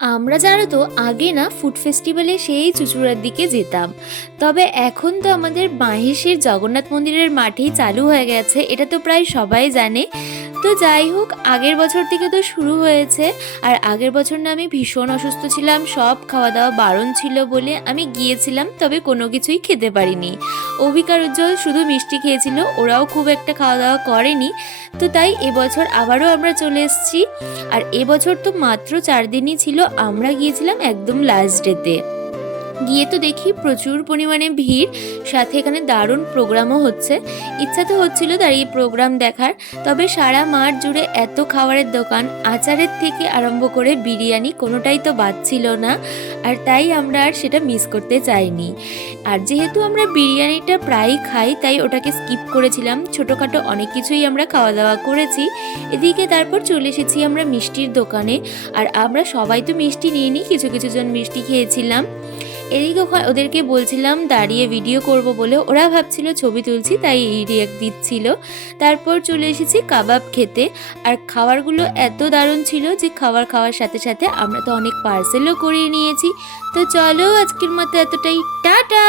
আমরা জানো তো আগে না ফুড ফেস্টিভ্যালে সেই চুঁচুড়ার দিকে যেতাম। তবে এখন তো আমাদের মাহেশের জগন্নাথ মন্দিরের মাঠেই চালু হয়ে গেছে, এটা তো প্রায় সবাই জানে। তো যাই হোক, আগের বছর থেকে তো শুরু হয়েছে। আর আগের বছর না আমি ভীষণ অসুস্থ ছিলাম, সব খাওয়া দাওয়া বারণ ছিল বলে আমি গিয়েছিলাম, তবে কোনো কিছুই খেতে পারিনি। অভিকার উজ্জ্বল শুধু মিষ্টি খেয়েছিল, ওরাও খুব একটা খাওয়া দাওয়া করেনি। তো তাই এবছর আবারও আমরা চলে এসেছি। আর এবছর তো মাত্র 4 দিনই ছিল, আমরা গিয়েছিলাম একদম লাস্ট ডেতে। গিয়ে তো দেখি প্রচুর পরিমাণে ভিড়, সাথে এখানে দারুণ প্রোগ্রামও হচ্ছে। ইচ্ছা তো হচ্ছিল দাঁড়িয়ে প্রোগ্রাম দেখার, তবে সারা মাঠ জুড়ে এত খাবারের দোকান, আচারের থেকে আরম্ভ করে বিরিয়ানি কোনোটাই তো বাদ ছিল না। আর তাই আমরা আর সেটা মিস করতে চাইনি। আর যেহেতু আমরা বিরিয়ানিটা প্রায়ই খাই, তাই ওটাকে স্কিপ করেছিলাম। ছোটোখাটো অনেক কিছুই আমরা খাওয়া দাওয়া করেছি। এদিকে তারপর চলে এসেছি আমরা মিষ্টির দোকানে। আর আমরা সবাই তো মিষ্টি নিইনি, কিছু কিছু জন মিষ্টি খেয়েছিলাম। এদিকে ওদেরকে বলছিলাম দাঁড়িয়ে ভিডিও করব বলে, ওরা ভাবছিল ছবি তুলছি তাই এই রিয়াক্ট দিচ্ছিল। তারপর চলে এসেছি কাবাব খেতে। আর খাবারগুলো এত দারুণ ছিল যে খাওয়ার সাথে সাথে আমরা তো অনেক পার্সেলও করিয়ে নিয়েছি। তো চলো আজকের মতো এতটাই, টাটা।